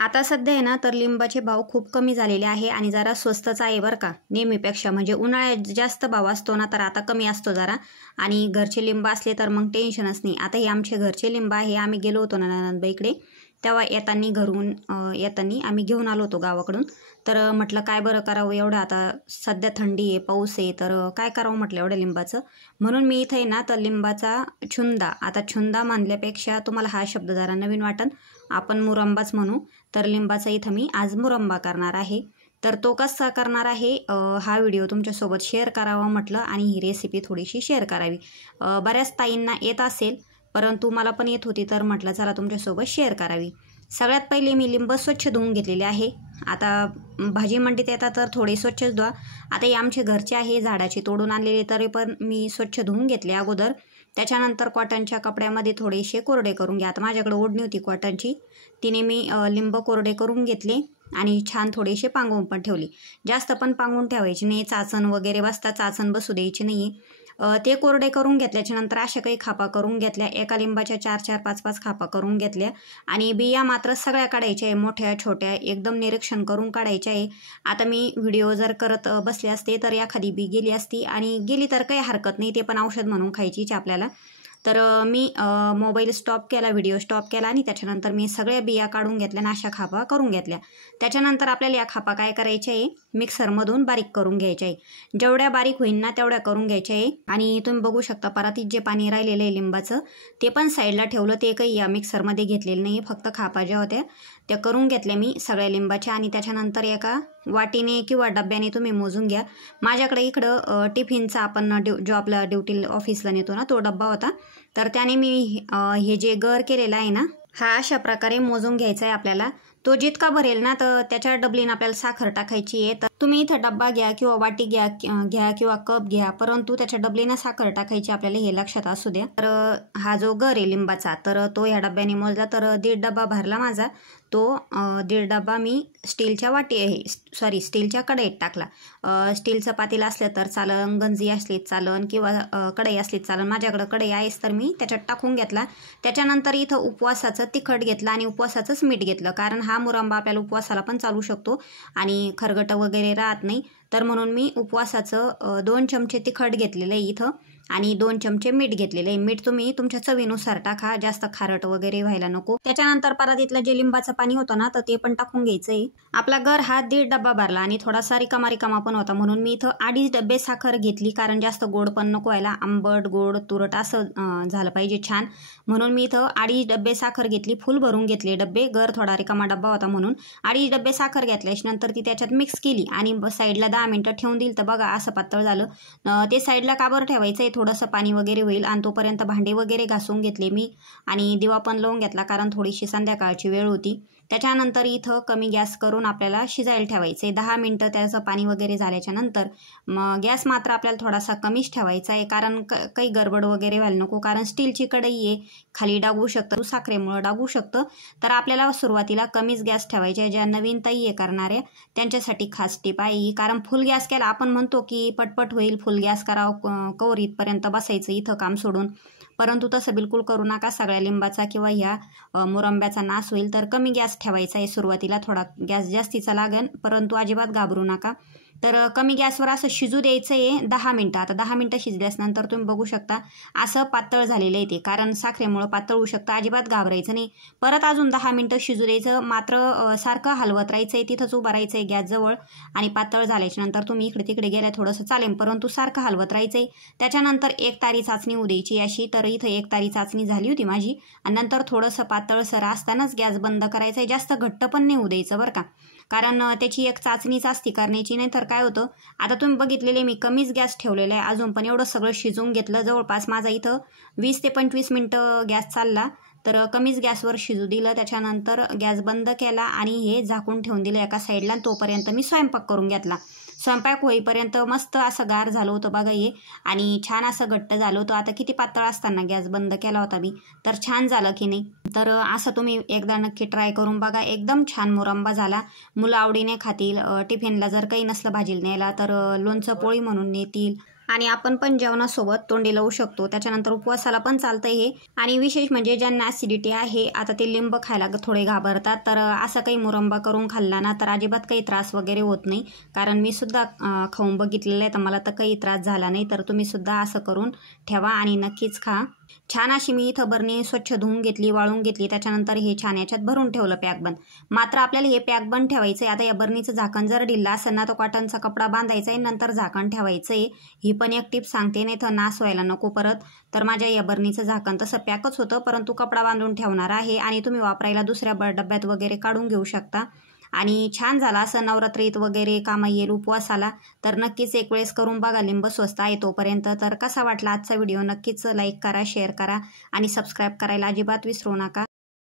आता सध्या आहे ना तर लिंबाचे भाव खूप कमी झालेले आहे आणि जरा स्वस्तच आहे बरं का नेहमीपेक्षा. म्हणजे उन्हाळ्यात जास्त भाव असतो ना तर आता कमी असतो जरा. आणि घरचे लिंब असले तर मग टेन्शनच नाही. आता हे आमचे घरचे लिंब आहे. आम्ही गेलो होतो ना नणंदबाईकडे तेव्हा येताना आम्ही घेऊन आलो होतो गावाकडून. तर म्हटलं काय बरं करावं एवढं, आता सध्या थंडी आहे पाऊस आहे तर काय करावं म्हटलं एवढं लिंबाचं. म्हणून मी इथे ना तर लिंबाचा छुंदा, आता छुंदा म्हणल्यापेक्षा तुम्हाला हा शब्द जरा नवीन वाटन, आपण मुरंबाच म्हणू. तर लिंबाचा इथं मी आज मुरंबा करणार आहे. तर तो कसा करणार आहे हा व्हिडिओ तुमच्यासोबत शेअर करावा म्हटलं आणि ही रेसिपी थोडीशी शेअर करावी. बऱ्याच ताईंना येत असेल परंतु मला पण येत होती तर म्हटलं चला तुमच्यासोबत शेअर करावी. सगळ्यात पहिले मी लिंब स्वच्छ धुवून घेतलेले आहे. आता भाजी मंडीत येतात तर थोडे स्वच्छच धुवा. आता हे आमचे घरचे आहे झाडाचे तोडून आणलेले तरी पण मी स्वच्छ धुवून घेतले अगोदर. त्याच्यानंतर कॉटनच्या कपड्यामध्ये थोडेसे कोरडे करून घ्या. आता माझ्याकडे ओढणी होती कॉटनची, तिने मी लिंब कोरडे करून घेतले आणि छान थोडेसे पांगवून पण ठेवले. जास्त पण पांगवून ठेवायचे नाही, चाचण वगैरे बसता चाचण बसू द्यायची नाही. ते कोरडे करून घेतल्याच्या नंतर अशा काही खापा करून घेतल्या. एका लिंबाच्या 4-4, 5-5 खापा करून घेतल्या आणि बिया मात्र सगळ्या काढायच्या आहे, मोठ्या छोट्या एकदम निरीक्षण करून काढायच्या आहे. आता मी व्हिडिओ जर करत बसले असते तर एखादी बी गेली असती आणि गेली तर काही हरकत नाही, ते पण औषध म्हणून खायचीच आपल्याला. तर मी मोबाईल स्टॉप केला, व्हिडिओ स्टॉप केला आणि त्याच्यानंतर मी सगळ्या बिया काढून घेतल्या आणि अशा खापा करून घेतल्या. त्याच्यानंतर आपल्याला या खापा काय करायच्या आहे, मिक्सरमधून बारीक करून घ्यायच्या आहे. जेवढ्या बारीक होईल ना तेवढ्या करून घ्यायच्या आहे. आणि तुम्ही बघू शकता परातीत जे पाणी राहिलेलं आहे लिंबाचं ते पण साईडला ठेवलं, ते काही या मिक्सरमध्ये घेतलेलं नाही, फक्त खापा ज्या होत्या त्या करून घेतल्या मी सगळ्या लिंबाच्या. आणि त्याच्यानंतर एका वाटीने किंवा डब्याने तुम्ही मोजून घ्या. माझ्याकडे इकडं टिफिनचा आपण जॉबला ड्युटी ऑफिसला नेतो ना तो डब्बा होता, तर त्याने मी हे जे गर केलेला आहे ना हा अशा प्रकारे मोजून घ्यायचा आहे आपल्याला. तो जितका भरेल ना तर त्याच्या डबलीने आपल्याला साखर टाकायची आहे. तर तुम्ही इथं डब्बा घ्या किंवा वाटी घ्या किंवा कप घ्या, परंतु त्याच्या डबलीने साखर टाकायची आपल्याला, हे लक्षात असू द्या. तर हा जो गर आहे लिंबाचा तर तो या डब्याने मोजला तर 1.5 डब्बा भरला माझा. तो 1.5 डब्बा मी स्टीलच्या कढईत टाकला. स्टीलचं पातेलं असलं तर चालन, गंजी असली चालन किंवा कढई असली चालन. माझ्याकडे कढई आहेच तर मी त्याच्यात टाकून घेतला. त्याच्यानंतर इथं उपवासाचं तिखट घेतलं आणि उपवासाचंच मीठ घेतलं, कारण हा मुरंबा आपल्याला उपवासाला पण चालू शकतो आणि खरगट वगैरे राहत नाही. तर म्हणून मी उपवासाचं 2 चमचे तिखट घेतलेलं आहे इथं आणि 2 चमचे मीठ घेतलेलं आहे. मीठ तुम्ही तुमच्या चवीनुसार टाका, जास्त खारट वगैरे व्हायला नको. त्याच्यानंतर परातीतलं जे लिंबाचं पाणी होतं ना तर ते पण टाकून घ्यायचं आहे. आपला गर हा 1.5 डब्बा भरला आणि थोडासा रिकामा पण होता, म्हणून मी इथं 2.5 डब्बे साखर घेतली, कारण जास्त गोड पण नको व्हायला, आंबट गोड तुरट असं झालं पाहिजे छान. म्हणून मी इथं 2.5 डब्बे साखर घेतली, फुल भरून घेतले डब्बे, गर थोडा रिकामा डब्बा होता म्हणून 2.5 डब्बे साखर घेतल्याच्या नंतर ती त्याच्यात मिक्स केली आणि साईडला 10 मिनिटं ठेवून दिली. तर बघा असं पातळ झालं. ते साईडला का बरं ठेवायचं आहे, थोडंसं पाणी वगैरे होईल. आणि तोपर्यंत भांडे वगैरे घासून घेतले मी आणि दिवा पण लावून घेतला, कारण थोडीशी संध्याकाळची वेळ होती. त्याच्यानंतर इथं कमी गॅस करून आपल्याला शिजायला ठेवायचं आहे. 10 मिनिटं त्याचं पाणी वगैरे झाल्याच्या नंतर मग गॅस मात्र आपल्याला थोडासा कमीच ठेवायचा आहे, कारण काही गडबड वगैरे व्हायला नको, कारण स्टीलची कढई आहे, खाली डागू शकतं, साखरेमुळं डागू शकतं. तर आपल्याला सुरुवातीला कमीच गॅस ठेवायचा आहे. ज्या नवीन ताई आहे करणाऱ्या त्यांच्यासाठी खास टिप आहे, कारण फुल गॅस केला आपण म्हणतो की पटपट होईल, फुल गॅस करावं, कवर इथपर्यंत बसायचं इथं काम सोडून, परंतु तसं बिलकुल करू नका. सगळ्या लिंबाचा किंवा ह्या मुरंब्याचा नाश होईल. तर कमी गॅस ठेवायचा आहे सुरुवातीला, थोडा गॅस जास्तीचा लागेल परंतु अजिबात घाबरू नका. तर कमी गॅसवर असं शिजू द्यायचं आहे 10 मिनिटं. आता 10 मिनिटं शिजल्यानंतर तुम्ही बघू शकता असं पातळ झालेलं आहे ते, कारण साखरेमुळं पातळ होऊ शकतं, अजिबात घाबरायचं नाही. परत अजून 10 मिनिटं शिजू द्यायचं, मात्र सारखं हलवत राहायचं आहे, तिथंच उभं राहायचं आहे गॅसजवळ. आणि पातळ झाल्याच्या नंतर तुम्ही इकडे तिकडे गेल्या थोडंसं चालेल, परंतु सारखं हलवत राहायचं आहे. त्याच्यानंतर 1 तारी चाचणी होऊ द्यायची अशी. तर इथं 1 तारी चाचणी झाली होती माझी आणि नंतर थोडंसं पातळसर असतानाच गॅस बंद करायचं आहे. जास्त घट्ट पण नाही होऊ द्यायचं बरं का, कारण त्याची एक चाचणीच असती करण्याची. नाही तर काय होतं, आता तुम्ही बघितलेले मी कमीच गॅस ठेवलेला आहे, अजून पण एवढं सगळं शिजवून घेतलं. जवळपास माझा इथं 20 ते 25 मिनिटं गॅस चालला. तर कमीच गॅसवर शिजू दिलं. त्याच्यानंतर गॅस बंद केला आणि हे झाकून ठेवून दिलं एका साईडला. तोपर्यंत मी स्वयंपाक करून घेतला. स्वयंपाक होईपर्यंत मस्त असं गार झालं होतं बघा हे, आणि छान असं घट्ट झालं होतं. आता किती पातळ असताना गॅस बंद केला होता मी, तर छान झालं की नाही. तर असं तुम्ही एकदा नक्की ट्राय करून बघा, एकदम छान मुरंबा झाला. मुलं आवडीने खातील. टिफिनला जर काही नसलं भाजीला न्यायला तर लोणचं पोळी म्हणून नेतील. आणि आपण पण जेवणासोबत तोंडी लावू शकतो. त्याच्यानंतर उपवासाला पण चालतं हे. आणि विशेष म्हणजे ज्यांना ॲसिडिटी आहे, आता ते लिंब खायला थोडे घाबरतात, तर असं काही मुरंबा करून खाल्ला ना तर अजिबात काही त्रास वगैरे होत नाही. कारण मी सुद्धा खाऊन बघितलेलं आहे, तर मला तर काही त्रास झाला नाही. तर तुम्ही सुद्धा असं करून ठेवा आणि नक्कीच खा. छान अशी मी इथं बरणी स्वच्छ धुवून घेतली, वाळून घेतली. त्याच्यानंतर हे छान याच्यात भरून ठेवलं पॅकबंद. मात्र आपल्याला हे पॅकबंद ठेवायचं आहे. आता या बरणीचं झाकण जर ढिल्लं असेल ना तर कॉटनचा कपडा बांधायचा आहे, नंतर झाकण ठेवायचं आहे. ही पण एक टिप सांगते, नाही तर नाश व्हायला नको परत. तर माझ्या या बरणीचं झाकण तसं पॅकच होतं, परंतु कपडा बांधून ठेवणार आहे आणि तुम्ही वापरायला दुसऱ्या डब्यात वगैरे काढून घेऊ शकता. आणि छान झाला असं नवरात्रीत वगैरे कामा येईल उपवासाला. तर नक्कीच एक वेळेस करून बघा, लिंब स्वस्त आहे तोपर्यंत. तर कसा वाटला आजचा व्हिडिओ नक्कीच लाईक करा, शेअर करा आणि सबस्क्राईब करायला अजिबात विसरू नका.